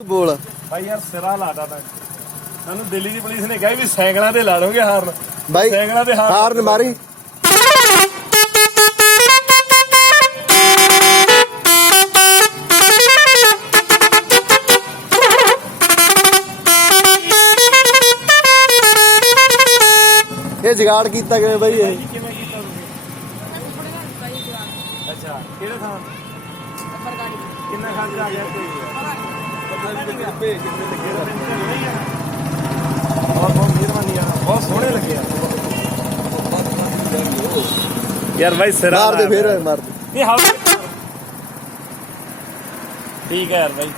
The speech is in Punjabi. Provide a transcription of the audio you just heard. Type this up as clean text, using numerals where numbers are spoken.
ਬੋਲ ਭਾਈ ਯਾਰ ਸਿਰਾ ਲਾਦਾ ਤਾਂ ਸਾਨੂੰ ਦਿੱਲੀ ਦੀ ਪੁਲਿਸ ਨੇ ਕਿਹਾ ਵੀ ਸਾਈਕਲਾਂ ਤੇ ਲਾ ਦੋਗੇ ਹਾਰਨ ਬਾਈ ਸਾਈਕਲਾਂ ਤੇ ਹਾਰਨ ਮਾਰੀ ਇਹ ਜਗਾੜ ਕੀਤਾ ਕਿਵੇਂ ਬਾਈ ਇਹ ਕਿਵੇਂ ਕੀਤਾ ਤੁਸੀਂ ਅੱਛਾ ਕਿਹੜੇ ਥਾਂ ਕਿੰਨਾ ਖਰਚਾ ਆ ਗਿਆ ਕੋਈ ਬਹੁਤ ਬਹੁਤ ਮਿਹਰਬਾਨੀ ਯਾਰ ਬਹੁਤ ਸੋਹਣੇ ਲੱਗੇ ਯਾਰ ਭਾਈ ਸਿਰਾ ਮਾਰ ਦੇ ਫੇਰ ਮਾਰ ਦੇ ਇਹ ਹਾਲ ਠੀਕ ਹੈ ਯਾਰ ਭਾਈ